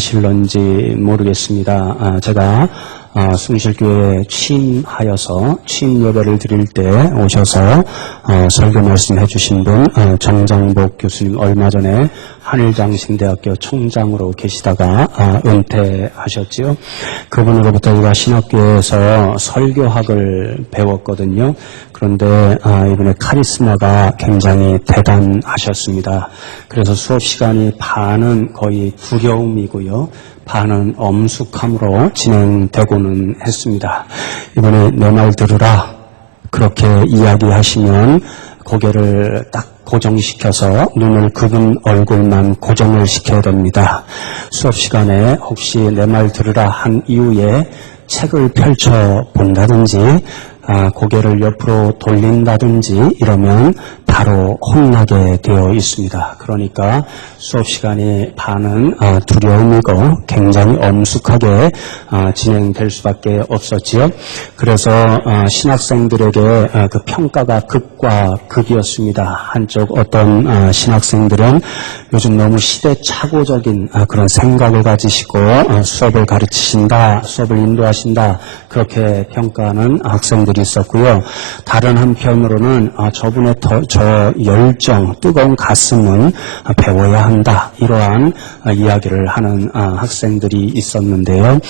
아실런지 모르겠습니다. 제가 숭실교회에 취임하여서 취임 예배를 드릴 때 오셔서 설교 말씀해 주신 분 정장복 교수님, 얼마 전에 한일장신대학교 총장으로 계시다가 은퇴하셨지요. 그분으로부터 제가 신학교에서 설교학을 배웠거든요. 그런데 이번에 카리스마가 굉장히 대단하셨습니다. 그래서 수업 시간이 반은 거의 두려움이고요, 반은 엄숙함으로 진행되고는 했습니다. 이번에 내 말 들으라 그렇게 이야기하시면 고개를 딱 고정시켜서 눈을 그분 얼굴만 고정을 시켜야 됩니다. 수업 시간에 혹시 내 말 들으라 한 이후에 책을 펼쳐 본다든지 고개를 옆으로 돌린다든지 이러면 바로 혼나게 되어 있습니다. 그러니까 수업 시간이 반은 두려움이고 굉장히 엄숙하게 진행될 수밖에 없었지요. 그래서 신학생들에게 그 평가가 극과 극이었습니다. 한쪽 어떤 신학생들은 요즘 너무 시대착오적인 그런 생각을 가지시고 수업을 가르치신다, 수업을 인도하신다, 그렇게 평가하는 학생들이 있었고요. 다른 한편으로는 저분의 저 열정, 뜨거운 가슴은 배워야 한다, 이러한 이야기를 하는 학생들이 있었는데요.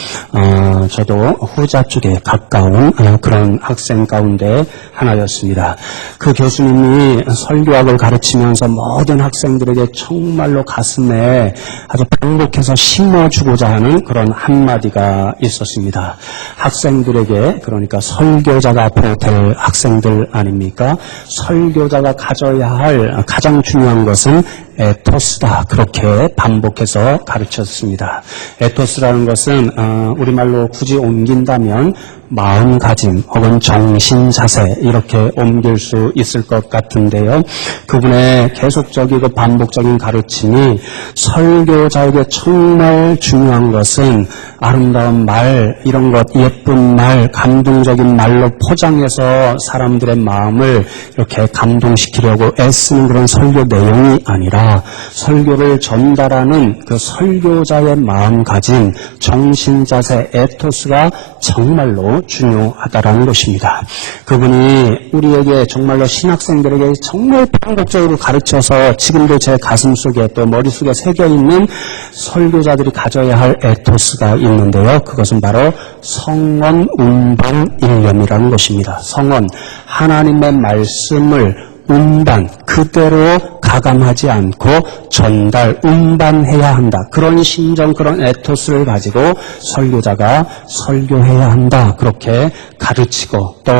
저도 후자 쪽에 가까운 그런 학생 가운데 하나였습니다. 그 교수님이 설교학을 가르치면서 모든 학생들에게 정말로 가슴에 아주 반복해서 심어주고자 하는 그런 한마디가 있었습니다. 학생들에게, 그러니까 설교자가 앞으로 될 학생들 아닙니까? 설교자가 가져야 할 가장 중요한 것은 에토스다, 그렇게 반복해서 가르쳤습니다. 에토스라는 것은 우리말로 굳이 옮긴다면 마음가짐 혹은 정신자세, 이렇게 옮길 수 있을 것 같은데요. 그분의 계속적이고 반복적인 가르침이 설교자에게 정말 중요한 것은 아름다운 말, 이런 것, 예쁜 말, 감동적인 말로 포장해서 사람들의 마음을 이렇게 감동시키려고 애쓰는 그런 설교 내용이 아니라 설교를 전달하는 그 설교자의 마음가짐, 정신자세, 에토스가 정말로 중요하다라는 것입니다. 그분이 우리에게 정말로 신학생들에게 정말 반복적으로 가르쳐서 지금도 제 가슴속에 또 머릿속에 새겨있는 설교자들이 가져야 할 에토스가 있는데요. 그것은 바로 성원 운반 일념이라는 것입니다. 성원, 하나님의 말씀을 운반, 그대로 가감하지 않고 전달, 운반해야 한다. 그런 심정, 그런 에토스를 가지고 설교자가 설교해야 한다. 그렇게 가르치고 또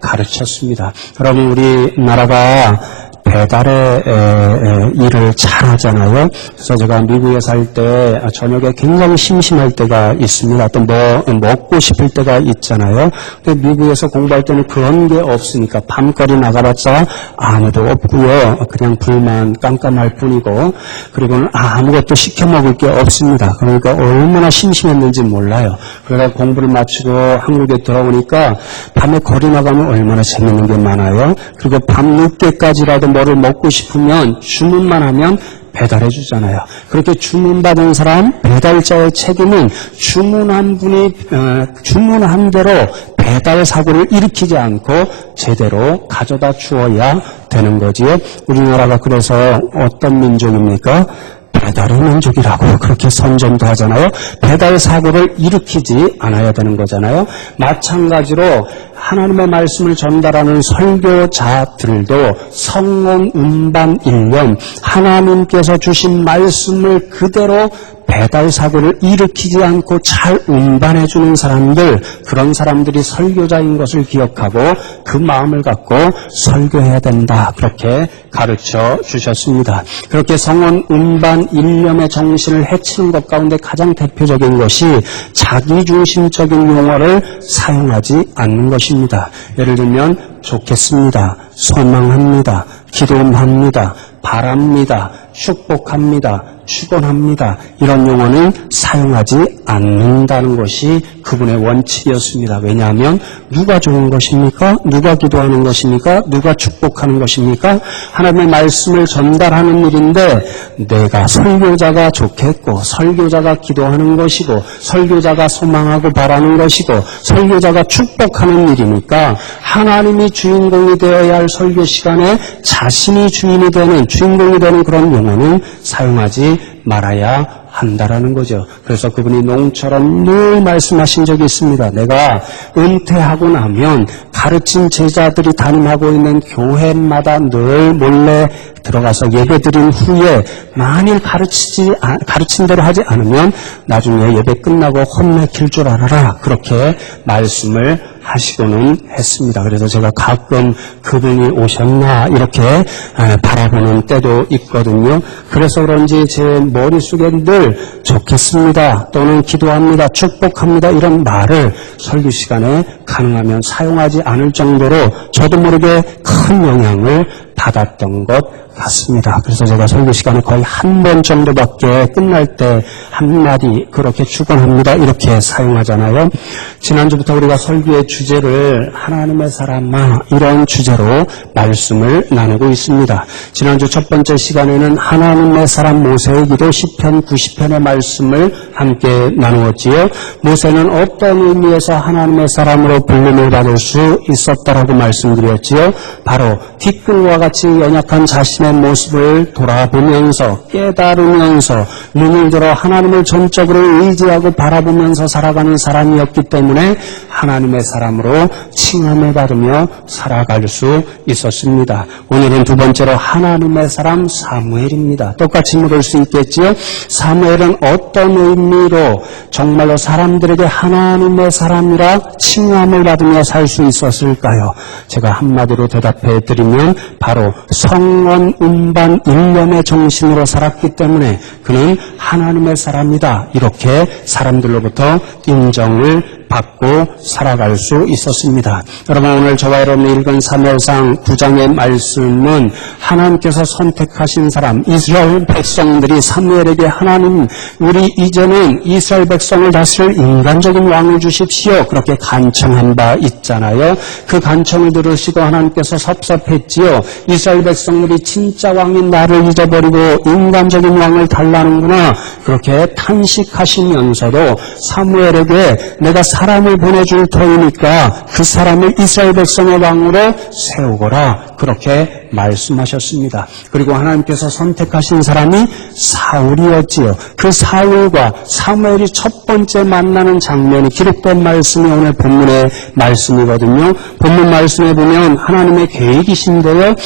가르쳤습니다. 여러분, 우리나라가 배달의 일을 잘 하잖아요. 그래서 제가 미국에 살 때 저녁에 굉장히 심심할 때가 있습니다. 또 먹고 싶을 때가 있잖아요. 근데 미국에서 공부할 때는 그런 게 없으니까 밤거리 나가봤자 아무도 없고요. 그냥 불만 깜깜할 뿐이고, 그리고는 아무것도 시켜 먹을 게 없습니다. 그러니까 얼마나 심심했는지 몰라요. 그러다 공부를 마치고 한국에 들어오니까 밤에 거리 나가면 얼마나 재밌는 게 많아요. 그리고 밤 늦게까지라도 뭐를 먹고 싶으면 주문만 하면 배달해 주잖아요. 그렇게 주문받은 사람, 배달자의 책임은 주문한 분이 주문한 대로 배달 사고를 일으키지 않고 제대로 가져다 주어야 되는 거지요. 우리나라가 그래서 어떤 민족입니까? 배달의 민족이라고 그렇게 선전도 하잖아요. 배달 사고를 일으키지 않아야 되는 거잖아요. 마찬가지로 하나님의 말씀을 전달하는 설교자들도 성원 운반 일념, 하나님께서 주신 말씀을 그대로 배달 사고를 일으키지 않고 잘 운반해 주는 사람들, 그런 사람들이 설교자인 것을 기억하고 그 마음을 갖고 설교해야 된다, 그렇게 가르쳐 주셨습니다. 그렇게 성원 운반 일념의 정신을 해치는 것 가운데 가장 대표적인 것이 자기중심적인 용어를 사용하지 않는 것입니다. 예를 들면 좋겠습니다, 소망합니다, 기도합니다, 바랍니다, 축복합니다, 축원합니다, 이런 용어는 사용하지 않는다는 것이 그 그분의 원칙이었습니다. 왜냐하면 누가 좋은 것입니까? 누가 기도하는 것입니까? 누가 축복하는 것입니까? 하나님의 말씀을 전달하는 일인데 내가 설교자가 좋겠고 설교자가 기도하는 것이고 설교자가 소망하고 바라는 것이고 설교자가 축복하는 일이니까 하나님이 주인공이 되어야 할 설교 시간에 자신이 주인공이 되는 그런 용어는 사용하지 말아야 한다라는 거죠. 그래서 그분이 농처럼 늘 말씀하신 적이 있습니다. 내가 은퇴하고 나면 가르친 제자들이 담임하고 있는 교회마다 늘 몰래 들어가서 예배드린 후에 만일 가르친 대로 하지 않으면 나중에 예배 끝나고 혼내킬 줄 알아라. 그렇게 말씀을 하시고는 했습니다. 그래서 제가 가끔 그분이 오셨나 이렇게 바라보는 때도 있거든요. 그래서 그런지 제 머릿속에 늘 좋겠습니다. 또는 기도합니다. 축복합니다. 이런 말을 설교 시간에 가능하면 사용하지 않을 정도로 저도 모르게 큰 영향을 받았던 것 같습니다. 그래서 제가 설교 시간에 거의 한 번 정도밖에 끝날 때 한마디 그렇게 축원합니다. 이렇게 사용하잖아요. 지난주부터 우리가 설교의 주제를 하나님의 사람아 이런 주제로 말씀을 나누고 있습니다. 지난주 첫 번째 시간에는 하나님의 사람 모세의 기도 시편 90편의 말씀을 함께 나누었지요. 모세는 어떤 의미에서 하나님의 사람으로 불림을 받을 수 있었다라고 말씀드렸지요. 바로 티끌과 같이 연약한 자신의 모습을 돌아보면서 깨달으면서 눈을 들어 하나님을 전적으로 의지하고 바라보면서 살아가는 사람이었기 때문에 하나님의 사람으로 칭함을 받으며 살아갈 수 있었습니다. 오늘은 두 번째로 하나님의 사람 사무엘입니다. 똑같이 물을 수 있겠지요. 사무엘은 어떤 의미로 정말로 사람들에게 하나님의 사람이라 칭함을 받으며 살 수 있었을까요? 제가 한마디로 대답해 드리면 바로 성원 운반 일념의 정신으로 살았기 때문에 그는 하나님의 사람이다. 이렇게 사람들로부터 인정을 받고 살아갈 수 있었습니다. 여러분 오늘 저와 여러분이 읽은 사무엘상 9장의 말씀은 하나님께서 선택하신 사람 이스라엘 백성들이 사무엘에게 하나님 우리 이제는 이스라엘 백성을 다스릴 인간적인 왕을 주십시오. 그렇게 간청한 바 있잖아요. 그 간청을 들으시고 하나님께서 섭섭했지요. 이스라엘 백성들이 진짜 왕인 나를 잊어버리고 인간적인 왕을 달라는구나. 그렇게 탄식하시면서도 사무엘에게 내가 사람을 보내줄 터이니까 그 사람을 이스라엘 백성의 왕으로 세우거라. 그렇게 말씀하셨습니다. 그리고 하나님께서 선택하신 사람이 사울이었지요. 그 사울과 사무엘이 첫 번째 만나는 장면이 기록된 말씀이 오늘 본문의 말씀이거든요. 본문 말씀에 보면 하나님의 계획이신데요.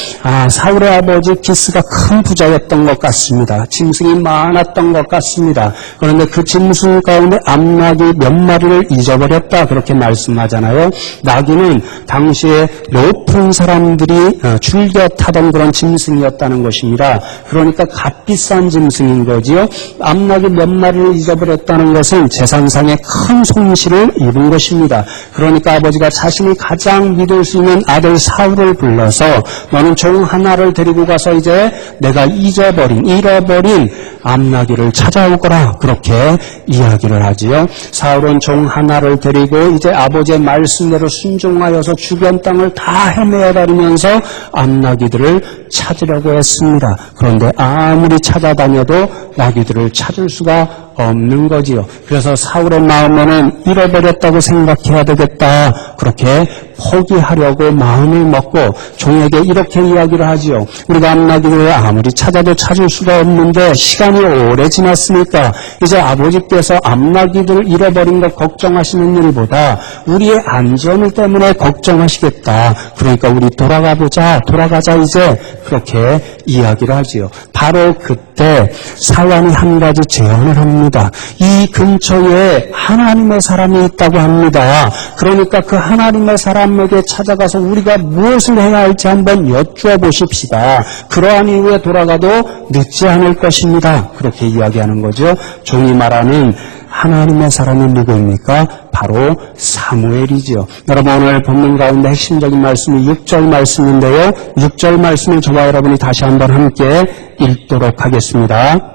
사울의 아버지 기스가 큰 부자였던 것 같습니다. 짐승이 많았던 것 같습니다. 그런데 그 짐승 가운데 암낙이 몇 마리를 잊어버렸다. 그렇게 말씀하잖아요. 낙이는 당시에 높은 사람들이 즐겨 타던 그런 짐승이었다는 것입니다. 그러니까 값비싼 짐승인 거지요. 암낙이 몇 마리를 잊어버렸다는 것은 재산상의 큰 손실을 입은 것입니다. 그러니까 아버지가 자신이 가장 믿을 수 있는 아들 사울을 불러서 너는 종 하나를 데리고 가서 이제 내가 잃어버린 암낙이를 찾아오거라. 그렇게 이야기를 하지요. 사울은 종 하나를 데리고 이제 아버지의 말씀대로 순종하여서 주변 땅을 다 헤매어 다니면서 암낙이들을 찾으려고 했습니다. 그런데 아무리 찾아다녀도 나귀들을 찾을 수가 없는 거지요. 그래서 사울의 마음에는 잃어버렸다고 생각해야 되겠다. 그렇게 포기하려고 마음을 먹고 종에게 이렇게 이야기를 하지요. 우리가 암낙이를 아무리 찾아도 찾을 수가 없는데 시간이 오래 지났으니까 이제 아버지께서 암낙이를 잃어버린 것 걱정하시는 일보다 우리의 안전 때문에 걱정하시겠다. 그러니까 우리 돌아가자 이제 그렇게 이야기를 하지요. 바로 그때 사람이 한 가지 제안을 합니다. 이 근처에 하나님의 사람이 있다고 합니다. 그러니까 그 하나님의 사람에게 찾아가서 우리가 무엇을 해야 할지 한번 여쭈어 보십시다. 그러한 이후에 돌아가도 늦지 않을 것입니다. 그렇게 이야기하는 거죠. 종이 말하는 하나님의 사람이 누구입니까? 바로 사무엘이죠. 여러분 오늘 본문 가운데 핵심적인 말씀이 6절 말씀인데요. 6절 말씀을 저와 여러분이 다시 한번 함께 읽도록 하겠습니다.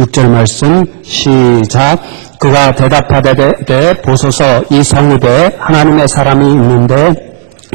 6절 말씀 시작. 그가 대답하되 보소서 이 성읍에 하나님의 사람이 있는데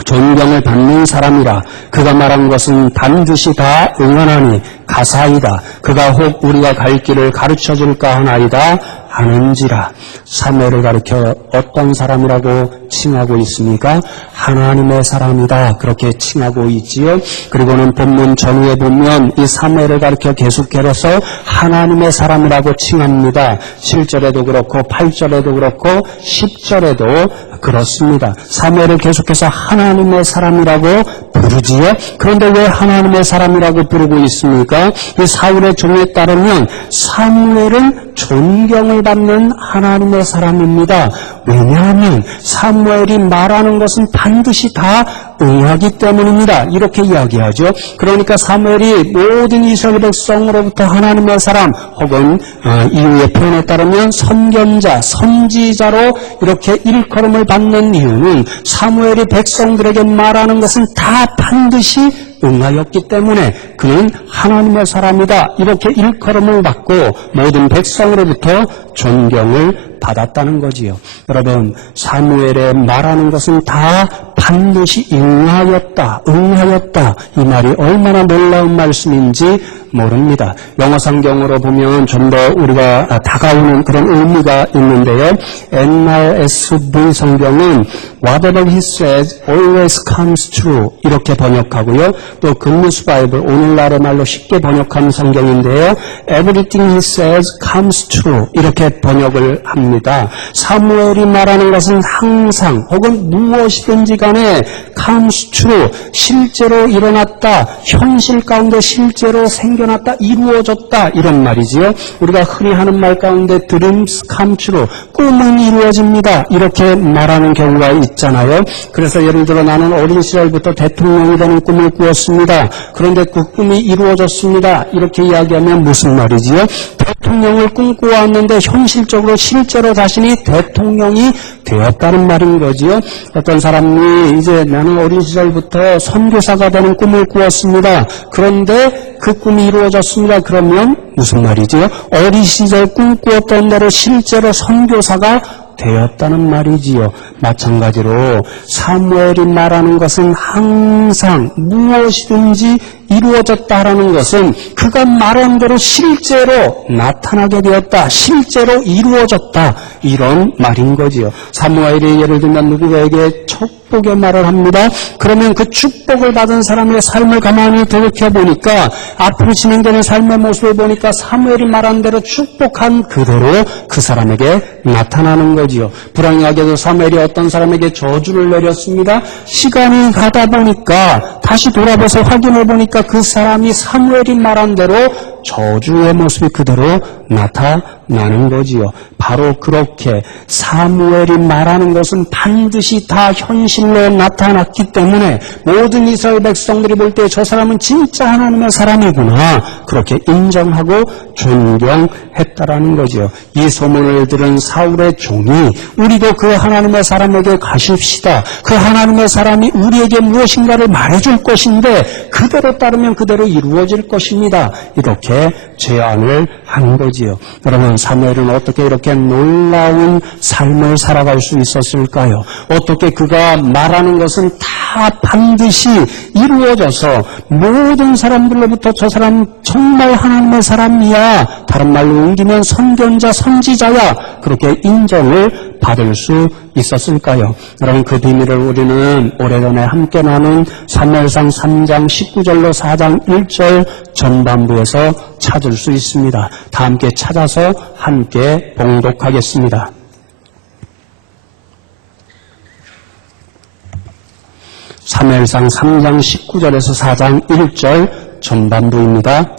존경을 받는 사람이라. 그가 말한 것은 반드시 다 응하나니 가사이다. 그가 혹 우리가 갈 길을 가르쳐줄까 하나이다 하는지라. 사무엘을 가르쳐 어떤 사람이라고 칭하고 있습니까? 하나님의 사람이다, 그렇게 칭하고 있지요. 그리고는 본문 전후에 보면 이 사무엘을 가르쳐 계속해서 하나님의 사람이라고 칭합니다. 7절에도 그렇고 8절에도 그렇고 10절에도 그렇습니다. 사무엘을 계속해서 하나님의 사람이라고 부르지요. 그런데 왜 하나님의 사람이라고 부르고 있습니까? 이 사울의 종에 따르면 사무엘은 존경을 받는 하나님의 사람입니다. 왜냐하면 사무엘이 말하는 것은 반드시 다 응하기 때문입니다. 이렇게 이야기하죠. 그러니까 사무엘이 모든 이스라엘 백성으로부터 하나님의 사람 혹은 이후의 표현에 따르면 선견자, 선지자로 이렇게 일컬음을 받는 이유는 사무엘이 백성들에게 말하는 것은 다 반드시 응하였기 때문에 그는 하나님의 사람이다, 이렇게 일컬음을 받고 모든 백성으로부터 존경을 받았다는 거지요. 여러분, 사무엘의 말하는 것은 다 반드시 응하였다, 이 말이 얼마나 놀라운 말씀인지 모릅니다. 영어 성경으로 보면 좀 더 우리가 다가오는 그런 의미가 있는데요. NRSV 성경은 Whatever he says always comes true, 이렇게 번역하고요. 또 금리스 바이블, 오늘날의 말로 쉽게 번역한 성경인데요. Everything he says comes true, 이렇게 번역을 합니다. 사무엘이 말하는 것은 항상 혹은 무엇이든지 간에 comes true, 실제로 일어났다, 현실 가운데 실제로 생겨났다, 이루어졌다, 이런 말이지요. 우리가 흔히 하는 말 가운데 dreams come true, 꿈은 이루어집니다, 이렇게 말하는 경우가 있잖아요. 그래서 예를 들어 나는 어린 시절부터 대통령이 되는 꿈을 꾸었습니다. 그런데 그 꿈이 이루어졌습니다, 이렇게 이야기하면 무슨 말이지요? 대통령을 꿈꿔왔는데 현실적으로 실제로 자신이 대통령이 되었다는 말인 거지요. 어떤 사람이 이제 나는 어린 시절부터 선교사가 되는 꿈을 꾸었습니다. 그런데 그 꿈이 이루어졌습니다. 그러면 무슨 말이지요? 어린 시절 꿈꾸었던 대로 실제로 선교사가 되었다는 말이지요. 마찬가지로 사무엘이 말하는 것은 항상 무엇이든지 이루어졌다라는 것은 그가 말한 대로 실제로 나타나게 되었다, 실제로 이루어졌다, 이런 말인 거지요. 사무엘이 예를 들면 누구에게 축복의 말을 합니다. 그러면 그 축복을 받은 사람의 삶을 가만히 돌이켜보니까 앞으로 진행되는 삶의 모습을 보니까 사무엘이 말한 대로 축복한 그대로 그 사람에게 나타나는 거지요. 불행하게도 사무엘이 어떤 사람에게 저주를 내렸습니다. 시간이 가다 보니까 다시 돌아봐서 확인해 보니까 그 사람이 사무엘이 말한 대로 저주의 모습이 그대로 나타나는 거지요. 바로 그렇게 사무엘이 말하는 것은 반드시 다 현실로 나타났기 때문에 모든 이스라엘 백성들이 볼 때 저 사람은 진짜 하나님의 사람이구나, 그렇게 인정하고 존경했다라는 거지요. 이 소문을 들은 사울의 종이 우리도 그 하나님의 사람에게 가십시다, 그 하나님의 사람이 우리에게 무엇인가를 말해줄 것인데 그대로 따르면 그대로 이루어질 것입니다, 이렇게 제안을 한 거지요. 여러분, 사무엘은 어떻게 이렇게 놀라운 삶을 살아갈 수 있었을까요? 어떻게 그가 말하는 것은 다 반드시 이루어져서 모든 사람들로부터 저 사람 정말 하나님의 사람이야, 다른 말로 옮기면 선견자, 선지자야, 그렇게 인정을 받을 수 있었을까요? 여러분, 그 비밀을 우리는 오래전에 함께 나눈 사무엘상 3장 19절로 4장 1절 전반부에서 찾을 수 있습니다. 다 함께 찾아서 함께 봉독하겠습니다. 사무엘상 3장 19절에서 4장 1절 전반부입니다.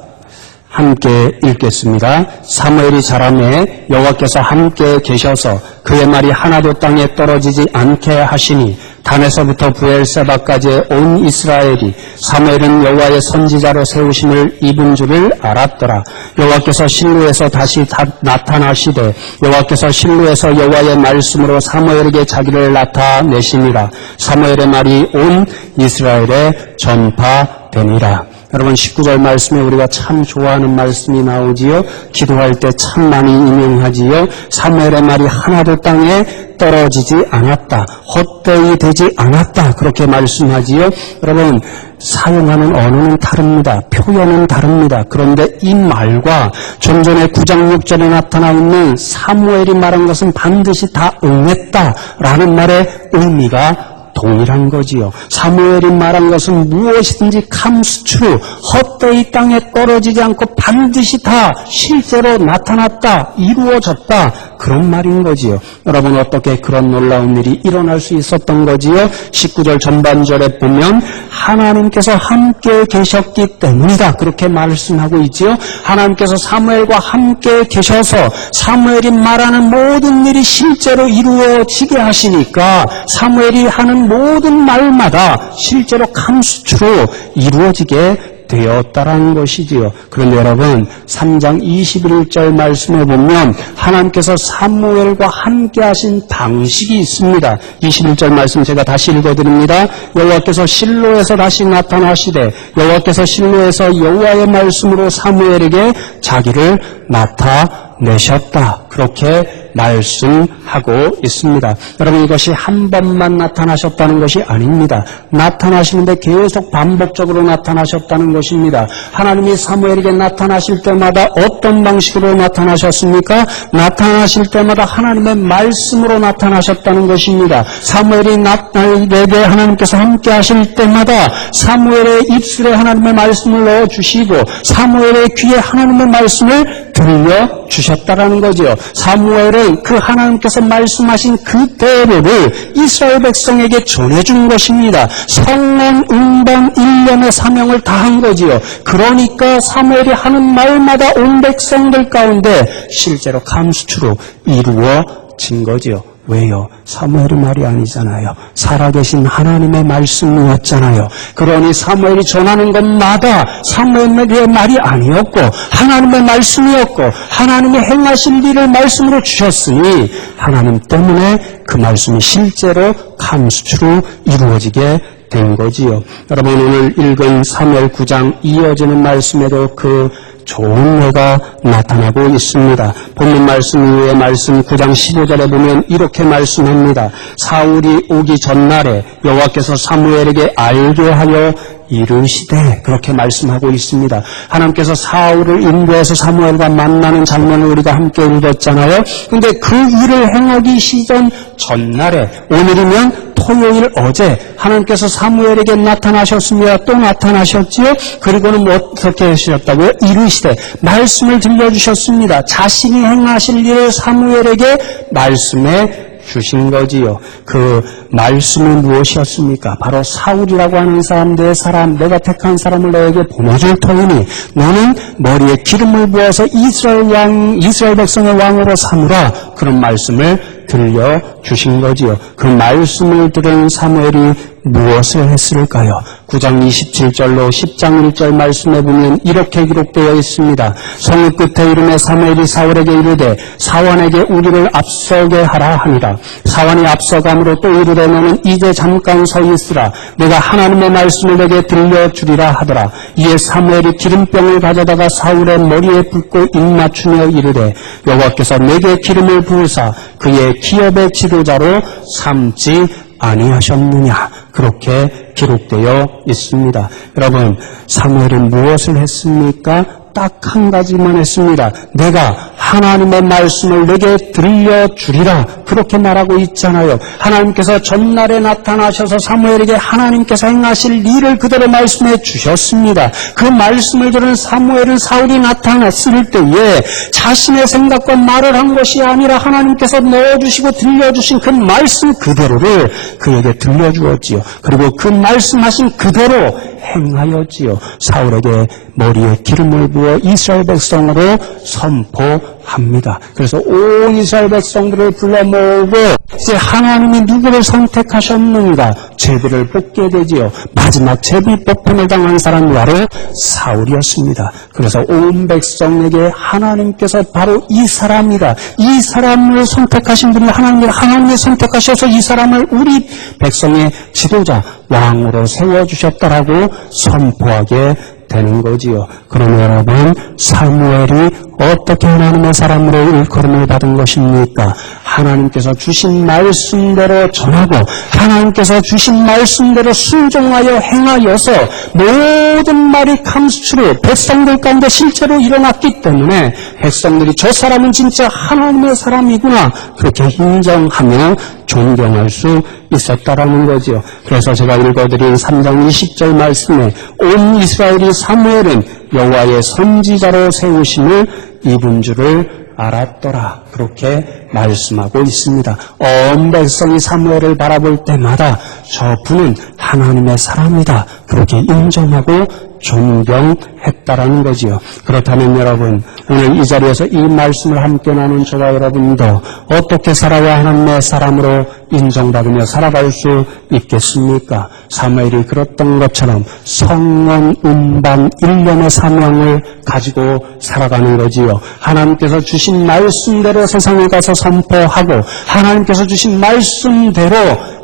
함께 읽겠습니다. 사무엘이 자라매 여호와께서 함께 계셔서 그의 말이 하나도 땅에 떨어지지 않게 하시니 단에서부터 브엘세바까지의 온 이스라엘이 사무엘은 여호와의 선지자로 세우심을 입은 줄을 알았더라. 여호와께서 실로에서 다시 나타나시되 여호와께서 실로에서 여호와의 말씀으로 사무엘에게 자기를 나타내시니라. 사무엘의 말이 온 이스라엘에 전파되니라. 여러분 19절 말씀에 우리가 참 좋아하는 말씀이 나오지요. 기도할 때 참 많이 인용하지요. 사무엘의 말이 하나도 땅에 떨어지지 않았다. 헛되이 되지 않았다. 그렇게 말씀하지요. 여러분 사용하는 언어는 다릅니다. 표현은 다릅니다. 그런데 이 말과 좀 전에 9장 6절에 나타나 있는 사무엘이 말한 것은 반드시 다 응했다라는 말의 의미가 동일한 거지요. 사무엘이 말한 것은 무엇이든지 감수추로 헛되이 땅에 떨어지지 않고 반드시 다 실제로 나타났다, 이루어졌다, 그런 말인 거지요. 여러분 어떻게 그런 놀라운 일이 일어날 수 있었던 거지요? 19절 전반절에 보면 하나님께서 함께 계셨기 때문이다, 그렇게 말씀하고 있지요. 하나님께서 사무엘과 함께 계셔서 사무엘이 말하는 모든 일이 실제로 이루어지게 하시니까 사무엘이 하는 모든 말마다 실제로 감수추로 이루어지게 되었다라는 것이지요. 그런데 여러분 3장 21절 말씀에 보면 하나님께서 사무엘과 함께 하신 방식이 있습니다. 21절 말씀 제가 다시 읽어드립니다. 여호와께서 실로에서 다시 나타나시되 여호와께서 실로에서 여호와의 말씀으로 사무엘에게 자기를 나타내셨다, 그렇게 말씀하고 있습니다. 여러분 이것이 한 번만 나타나셨다는 것이 아닙니다. 나타나시는데 계속 반복적으로 나타나셨다는 것입니다. 하나님이 사무엘에게 나타나실 때마다 어떤 방식으로 나타나셨습니까? 나타나실 때마다 하나님의 말씀으로 나타나셨다는 것입니다. 사무엘이 나에게 하나님께서 함께 하실 때마다 사무엘의 입술에 하나님의 말씀을 넣어주시고 사무엘의 귀에 하나님의 말씀을 들려주셨다라는 거죠. 사무엘은 그 하나님께서 말씀하신 그대로를 이스라엘 백성에게 전해준 것입니다. 성령 음반 1년의 사명을 다한 거지요. 그러니까 사무엘이 하는 말마다 온 백성들 가운데 실제로 감수추로 이루어진 거지요. 왜요? 사무엘의 말이 아니잖아요. 살아계신 하나님의 말씀이었잖아요. 그러니 사무엘이 전하는 것마다 사무엘의 말이 아니었고 하나님의 말씀이었고 하나님이 행하실 일을 말씀으로 주셨으니 하나님 때문에 그 말씀이 실제로 감수추로 이루어지게 된 거지요. 여러분 오늘 읽은 사무엘 9장 이어지는 말씀에도 그 좋은 예가 나타나고 있습니다. 본문 말씀 이후의 말씀 9장 15절에 보면 이렇게 말씀합니다. 사울이 오기 전날에 여호와께서 사무엘에게 알게 하여 이르시되, 그렇게 말씀하고 있습니다. 하나님께서 사울을 인도해서 사무엘과 만나는 장면을 우리가 함께 읽었잖아요. 근데 그 일을 행하기 시전 전날에, 오늘이면 토요일 어제 하나님께서 사무엘에게 나타나셨습니다. 또 나타나셨지요. 그리고는 뭐 어떻게 하셨다고요? 이르시되, 말씀을 들려주셨습니다. 자신이 행하실 일을 사무엘에게 말씀해 주신 거지요. 그 말씀이 무엇이었습니까? 바로 사울이라고 하는 사람, 내 사람, 내가 택한 사람을 너에게 보내줄 터이니 너는 머리에 기름을 부어서 이스라엘 백성의 왕으로 삼으라, 그런 말씀을 들려주신 거지요. 그 말씀을 들은 사무엘이 무엇을 했을까요? 9장 27절로 10장 1절 말씀에 보면 이렇게 기록되어 있습니다. 성읍 끝에 이름에 사무엘이 사울에게 이르되 사원에게 우리를 앞서게 하라 하니라. 사원이 앞서감으로 또 이르되 너는 이제 잠깐 서 있으라. 내가 하나님의 말씀을 내게 들려주리라 하더라. 이에 사무엘이 기름병을 가져다가 사울의 머리에 붓고 입 맞추며 이르되 여호와께서 내게 기름을 부으사 그의 기업의 지도자로 삼지 아니하셨느냐, 그렇게 기록되어 있습니다. 여러분 사무엘이 무엇을 했습니까? 딱 한 가지만 했습니다. 내가 하나님의 말씀을 내게 들려주리라, 그렇게 말하고 있잖아요. 하나님께서 전날에 나타나셔서 사무엘에게 하나님께서 행하실 일을 그대로 말씀해 주셨습니다. 그 말씀을 들은 사무엘은 사울이 나타났을 때에 자신의 생각과 말을 한 것이 아니라 하나님께서 넣어주시고 들려주신 그 말씀 그대로를 그에게 들려주었지요. 그리고 그 말씀하신 그대로 행하였지요. 사울에게 머리에 기름을 부어 이스라엘 백성으로 선포합니다. 그래서 온 이스라엘 백성들을 불러 모으고 이제 하나님이 누구를 선택하셨는가, 제비를 뽑게 되지요. 마지막 제비 뽑힘을 당한 사람이 바로 사울이었습니다. 그래서 온 백성에게 하나님께서 바로 이 사람이다, 이 사람을 선택하신 분이 하나님이 선택하셔서 이 사람을 우리 백성의 지도자 왕으로 세워주셨다라고 선포하게 되는 거지요. 그러면 여러분, 사무엘이 어떻게 하나님의 사람으로 일컬음을 받은 것입니까? 하나님께서 주신 말씀대로 전하고 하나님께서 주신 말씀대로 순종하여 행하여서 모든 말이 감수로 백성들 가운데 실제로 일어났기 때문에 백성들이 저 사람은 진짜 하나님의 사람이구나 그렇게 인정하며 존경할 수 있었다라는 거지요. 그래서 제가 읽어드린 3장 20절 말씀에 온 이스라엘이 사무엘은 여호와의 선지자로 세우심을 입은 줄을 알았더라. 그렇게 말씀하고 있습니다. 온 백성이 사무엘을 바라볼 때마다 저분은 하나님의 사람이다. 그렇게 인정하고 존경했다라는 거지요. 그렇다면 여러분, 오늘 이 자리에서 이 말씀을 함께 나눈 저와 여러분도 어떻게 살아야 하나님의 사람으로 인정받으며 살아갈 수 있겠습니까? 사무엘이 그랬던 것처럼 성원 운반 1년의 사명을 가지고 살아가는 거지요. 하나님께서 주신 말씀대로 세상에 가서 선포하고 하나님께서 주신 말씀대로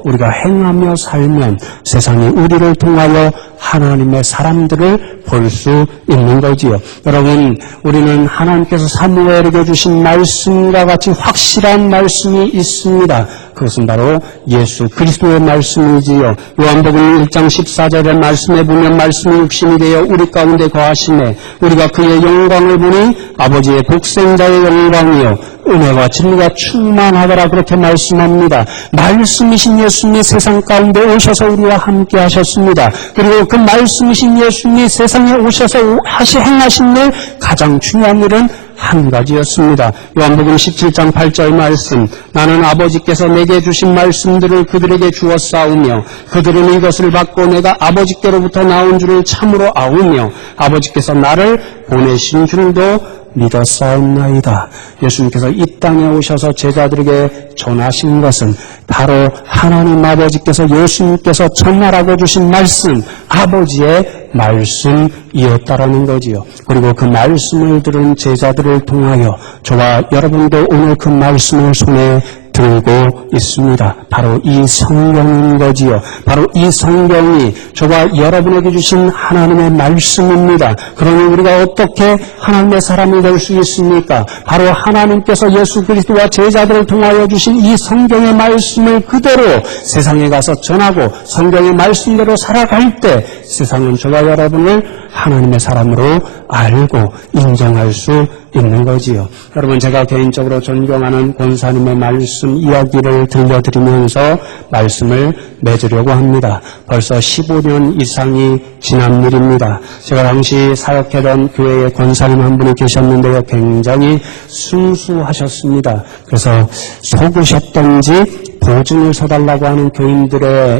우리가 행하며 살면 세상이 우리를 통하여 하나님의 사람들을 볼 수 있는 거지요. 여러분, 우리는 하나님께서 사무엘에게 주신 말씀과 같이 확실한 말씀이 있습니다. 그것은 바로 예수 그리스도의 말씀이지요. 요한복음 1장 14절의 말씀에 보면 말씀이 육신이 되어 우리 가운데 거하시매 우리가 그의 영광을 보니 아버지의 독생자의 영광이요 은혜와 진리가 충만하더라 그렇게 말씀합니다. 말씀이신 예수님이 세상 가운데 오셔서 우리와 함께 하셨습니다. 그리고 그 말씀이신 예수님이 세상에 오셔서 행하신 일 가장 중요한 일은 한 가지였습니다. 요한복음 17장 8절 말씀 나는 아버지께서 내게 주신 말씀들을 그들에게 주었사오며 그들은 이것을 받고 내가 아버지께로부터 나온 줄을 참으로 아우며 아버지께서 나를 보내신 줄도 믿었사옵나이다. 예수님께서 이 땅에 오셔서 제자들에게 전하신 것은 바로 하나님 아버지께서 예수님께서 전하라고 주신 말씀, 아버지의 말씀이었다라는 거지요. 그리고 그 말씀을 들은 제자들을 통하여 저와 여러분도 오늘 그 말씀을 손에 들고 있습니다. 바로 이 성경인 거지요. 바로 이 성경이 저와 여러분에게 주신 하나님의 말씀입니다. 그러니 우리가 어떻게 하나님의 사람이 될 수 있습니까? 바로 하나님께서 예수 그리스도와 제자들을 통하여 주신 이 성경의 말씀을 그대로 세상에 가서 전하고 성경의 말씀대로 살아갈 때 세상은 저와 여러분을 하나님의 사람으로 알고 인정할 수 있는 거지요. 여러분, 제가 개인적으로 존경하는 권사님의 말씀 이야기를 들려드리면서 말씀을 맺으려고 합니다. 벌써 15년 이상이 지난 일입니다. 제가 당시 사역하던 교회에 권사님 한 분이 계셨는데요. 굉장히 순수하셨습니다. 그래서 속으셨던지 보증을 서달라고 하는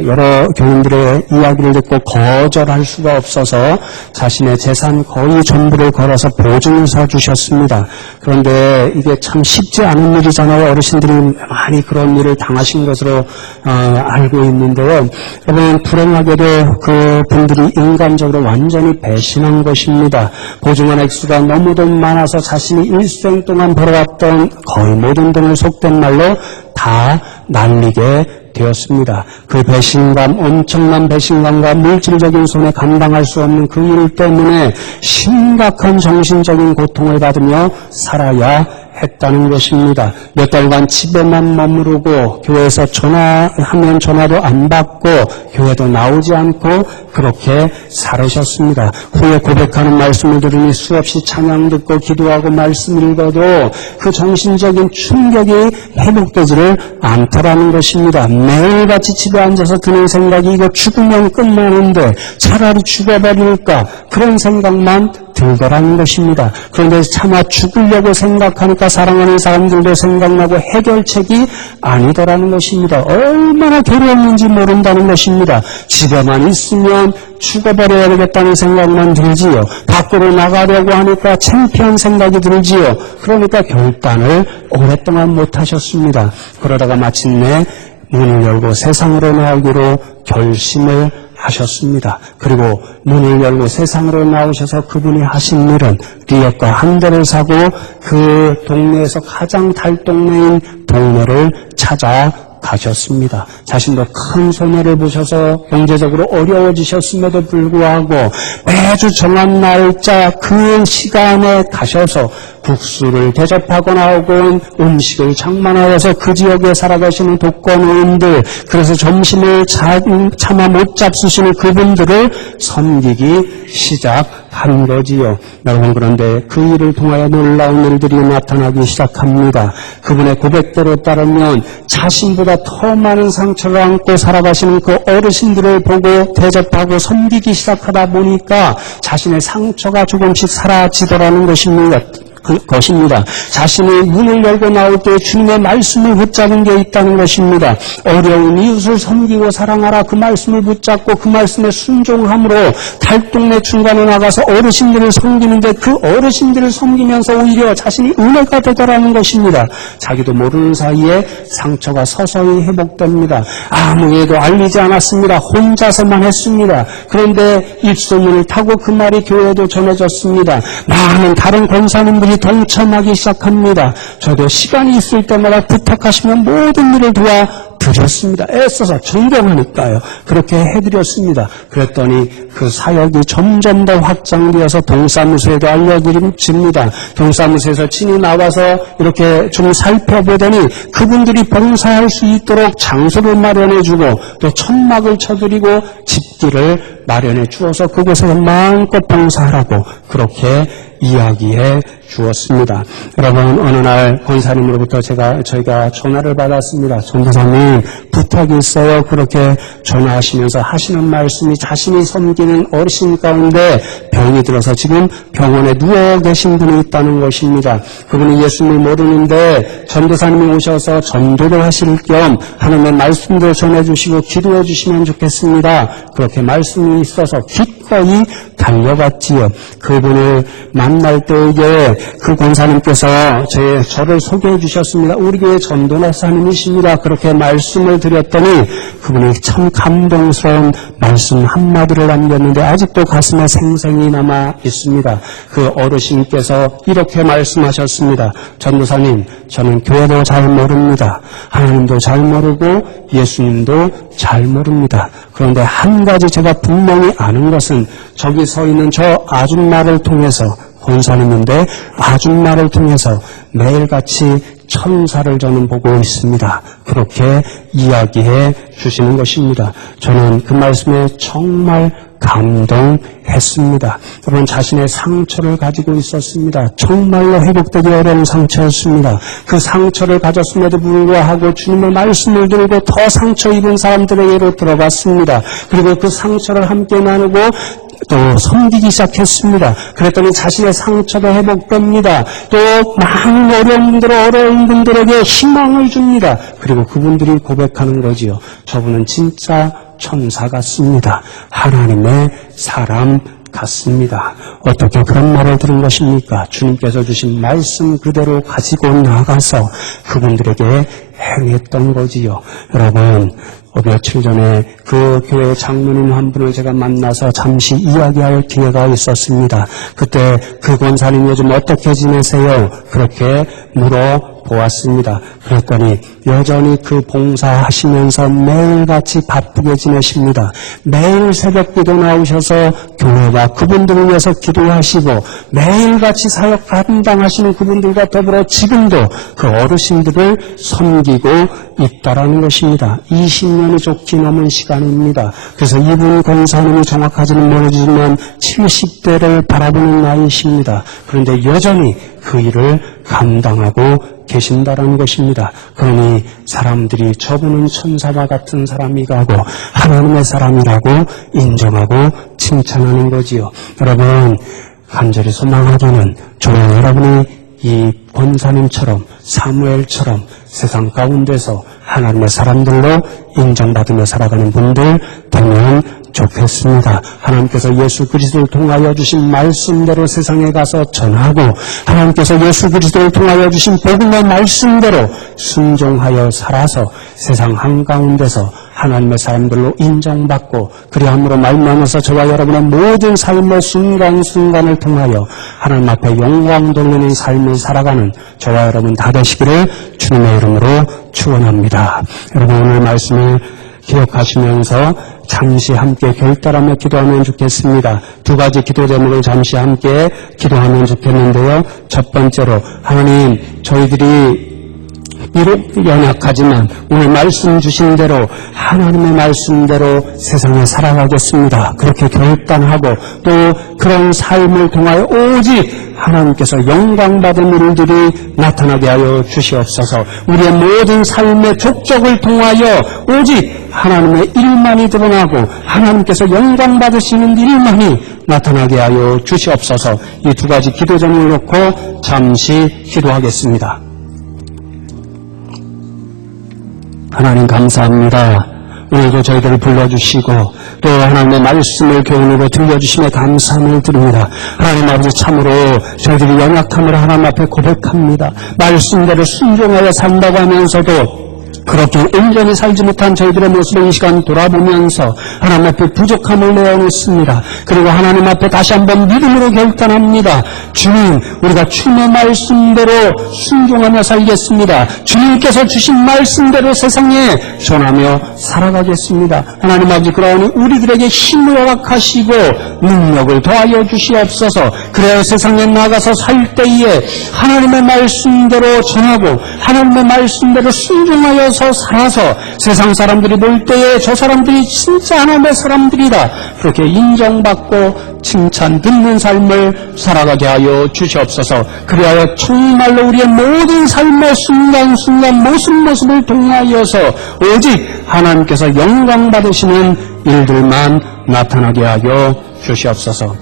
여러 교인들의 이야기를 듣고 거절할 수가 없어서 자신의 재산 거의 전부를 걸어서 보증을 서주셨습니다. 그런데 이게 참 쉽지 않은 일이잖아요. 어르신들이 많이 그런 일을 당하신 것으로 알고 있는데요. 여러분, 불행하게도 그 분들이 인간적으로 완전히 배신한 것입니다. 보증한 액수가 너무도 많아서 자신이 일생 동안 벌어왔던 거의 모든 돈을 속된 말로 다 날리게 되었습니다. 그 배신감, 엄청난 배신감과 물질적인 손에 감당할 수 없는 그 일 때문에 심각한 정신적인 고통을 받으며 살아야 했다는 것입니다. 몇 달간 집에만 머무르고 교회에서 전화하면 전화도 안 받고 교회도 나오지 않고 그렇게 살으셨습니다. 후에 고백하는 말씀을 들으니 수없이 찬양 듣고 기도하고 말씀 읽어도 그 정신적인 충격이 회복되지를 않더라는 것입니다. 매일같이 집에 앉아서 드는 생각이 이거 죽으면 끝나는데 차라리 죽어버릴까 그런 생각만 들더라는 것입니다. 그런데 차마 죽으려고 생각하니까 사랑하는 사람들도 생각나고 해결책이 아니더라는 것입니다. 얼마나 괴로웠는지 모른다는 것입니다. 집에만 있으면 죽어버려야 되겠다는 생각만 들지요. 밖으로 나가려고 하니까 창피한 생각이 들지요. 그러니까 결단을 오랫동안 못하셨습니다. 그러다가 마침내 문을 열고 세상으로 나오기로 결심을 하셨습니다. 그리고 문을 열고 세상으로 나오셔서 그분이 하신 일은 리어카 한 대를 사고 그 동네에서 가장 달동네인 동네를 찾아 가셨습니다. 자신도 큰 손해를 보셔서 경제적으로 어려워지셨음에도 불구하고 매주 정한 날짜 그 시간에 가셔서 국수를 대접하거나 혹은 음식을 장만하여서 그 지역에 살아가시는 독거노인들, 그래서 점심을 차마 못 잡수시는 그분들을 섬기기 시작한 거지요. 여러분, 그런데 그 일을 통하여 놀라운 일들이 나타나기 시작합니다. 그분의 고백대로 따르면 자신보다 더 많은 상처를 안고 살아가시는 그 어르신들을 보고 대접하고 섬기기 시작하다 보니까 자신의 상처가 조금씩 사라지더라는 것입니다. 자신이 문을 열고 나올 때 주님의 말씀을 붙잡은 게 있다는 것입니다. 어려운 이웃을 섬기고 사랑하라, 그 말씀을 붙잡고 그 말씀에 순종함으로 달동네 중간에 나가서 어르신들을 섬기는데 그 어르신들을 섬기면서 오히려 자신이 은혜가 되더라는 것입니다. 자기도 모르는 사이에 상처가 서서히 회복됩니다. 아무에도 알리지 않았습니다. 혼자서만 했습니다. 그런데 입소문을 타고 그 말이 교회에도 전해졌습니다. 많은 다른 권사님들이 동참하기 시작합니다. 저도 시간이 있을 때마다 부탁하시면 모든 일을 도와드렸습니다. 애써서 존경하니까요. 그렇게 해드렸습니다. 그랬더니 그 사역이 점점 더 확장되어서 동사무소에도 알려드립니다. 동사무소에서 친히 나와서 이렇게 좀 살펴보더니 그분들이 봉사할 수 있도록 장소를 마련해주고 또 천막을 쳐드리고 집기를 마련해 주어서 그곳에서 마음껏 봉사하라고 그렇게 이야기해 주었습니다. 여러분, 어느 날 권사님으로부터 저희가 전화를 받았습니다. 전도사님, 부탁이 있어요. 그렇게 전화하시면서 하시는 말씀이 자신이 섬기는 어르신 가운데 병이 들어서 지금 병원에 누워 계신 분이 있다는 것입니다. 그분이 예수님을 모르는데 전도사님이 오셔서 전도를 하실 겸 하나님의 말씀도 전해주시고 기도해 주시면 좋겠습니다. 그렇게 말씀이 있어서 기꺼이 달려갔지요. 그분을 만날 때에 그 권사님께서 저를 소개해 주셨습니다. 우리 교회 전도사님이십니다. 그렇게 말씀을 드렸더니 그분이 참 감동스러운 말씀 한마디를 남겼는데 아직도 가슴에 생생히 남아 있습니다. 그 어르신께서 이렇게 말씀하셨습니다. 전도사님, 저는 교회도 잘 모릅니다. 하나님도 잘 모르고 예수님도 잘 모릅니다. 그런데 한 가지 제가 분명히 아는 것은 저기 서 있는 저 아줌마를 통해서, 권사님인데 아줌마를 통해서 매일같이 천사를 저는 보고 있습니다. 그렇게 이야기해 주시는 것입니다. 저는 그 말씀에 정말 감동했습니다. 여러분, 자신의 상처를 가지고 있었습니다. 정말로 회복되기 어려운 상처였습니다. 그 상처를 가졌음에도 불구하고 주님의 말씀을 들고 더 상처 입은 사람들에게로 들어갔습니다. 그리고 그 상처를 함께 나누고 또 섬기기 시작했습니다. 그랬더니 자신의 상처도 회복됩니다. 또 많은 어려운 분들에게 희망을 줍니다. 그리고 그분들이 고백하는 거지요. 저분은 진짜 천사 같습니다. 하나님의 사람 같습니다. 어떻게 그런 말을 들은 것입니까? 주님께서 주신 말씀 그대로 가지고 나가서 그분들에게 행했던 거지요. 여러분, 며칠 전에 그 교회 장로님 한 분을 제가 만나서 잠시 이야기할 기회가 있었습니다. 그때 그 권사님 요즘 어떻게 지내세요? 그렇게 물어보았습니다. 그랬더니 여전히 그 봉사하시면서 매일같이 바쁘게 지내십니다. 매일 새벽기도 나오셔서 교회와 그분들을 위해서 기도하시고 매일같이 사역 감당하시는 그분들과 더불어 지금도 그 어르신들을 섬기고 있다라는 것입니다. 20년이 좋게 넘은 시간입니다. 그래서 이분 권사님이 정확하지는 모르지만 70대를 바라보는 나이십니다. 그런데 여전히 그 일을 감당하고 계신다라는 것입니다. 그러니 사람들이 저분은 천사와 같은 사람이라고 하나님의 사람이라고 인정하고 칭찬하는 거지요. 여러분, 간절히 소망하기는 저와 여러분이 이 권사님처럼 사무엘처럼 세상 가운데서 하나님의 사람들로 인정받으며 살아가는 분들 되면 좋겠습니다. 하나님께서 예수 그리스도를 통하여 주신 말씀대로 세상에 가서 전하고 하나님께서 예수 그리스도를 통하여 주신 복음의 말씀대로 순종하여 살아서 세상 한가운데서 하나님의 사람들로 인정받고 그리함으로 말미암아서 저와 여러분의 모든 삶의 순간순간을 통하여 하나님 앞에 영광 돌리는 삶을 살아가는 저와 여러분 다 되시기를 주님의 이름으로 축원합니다. 여러분 오늘 말씀을 기억하시면서 잠시 함께 결단하며 기도하면 좋겠습니다. 두 가지 기도 제목을 잠시 함께 기도하면 좋겠는데요. 첫 번째로 하나님 저희들이 비록 연약하지만 오늘 말씀 주신 대로 하나님의 말씀대로 세상에 살아가겠습니다. 그렇게 결단하고 또 그런 삶을 통하여 오직 하나님께서 영광받은 일들이 나타나게 하여 주시옵소서. 우리의 모든 삶의 족적을 통하여 오직 하나님의 일만이 드러나고 하나님께서 영광받으시는 일만이 나타나게 하여 주시옵소서. 이 두 가지 기도 제목을 놓고 잠시 기도하겠습니다. 하나님 감사합니다. 오늘도 저희들을 불러주시고 또 하나님의 말씀을 교훈으로 들려주심에 감사함을 드립니다. 하나님 아버지 참으로 저희들이 연약함을 하나님 앞에 고백합니다. 말씀대로 순종하여 산다고 하면서도 그렇게 온전히 살지 못한 저희들의 모습을 이 시간 돌아보면서 하나님 앞에 부족함을 내어놓습니다. 그리고 하나님 앞에 다시 한번 믿음으로 결단합니다. 주님, 우리가 주님의 말씀대로 순종하며 살겠습니다. 주님께서 주신 말씀대로 세상에 전하며 살아가겠습니다. 하나님 아버지 그러하니 우리들에게 힘을 허락하시고 능력을 더하여 주시옵소서. 그래야 세상에 나가서 살 때에 하나님의 말씀대로 전하고 하나님의 말씀대로 순종하여 살아서 세상 사람들이 볼 때에 저 사람들이 진짜 하나님의 사람들이다 그렇게 인정받고 칭찬 듣는 삶을 살아가게 하여 주시옵소서. 그리하여 정말로 우리의 모든 삶의 순간순간 모습을 통하여서 오직 하나님께서 영광 받으시는 일들만 나타나게 하여 주시옵소서.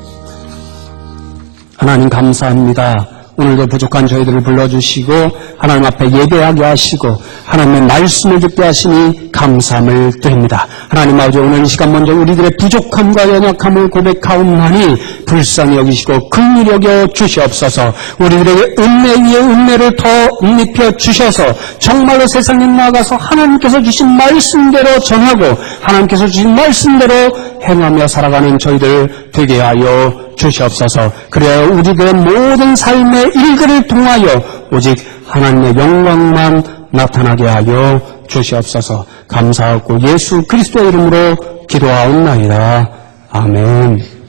하나님 감사합니다. 오늘도 부족한 저희들을 불러주시고 하나님 앞에 예배하게 하시고 하나님의 말씀을 듣게 하시니 감사함을 드립니다. 하나님 아버지 오늘 이 시간 먼저 우리들의 부족함과 연약함을 고백하옵나니 불쌍히 여기시고 긍휼히 여겨 주시옵소서. 우리들에게 은혜 위에 은혜를 더 입혀 주셔서 정말로 세상에 나가서 하나님께서 주신 말씀대로 전하고 하나님께서 주신 말씀대로 행하며 살아가는 저희들 되게 하여 주시옵소서. 그래야 우리들의 모든 삶의 일들을 통하여 오직 하나님의 영광만 나타나게 하여 주시옵소서. 감사하고 예수 그리스도의 이름으로 기도하옵나이다. 아멘.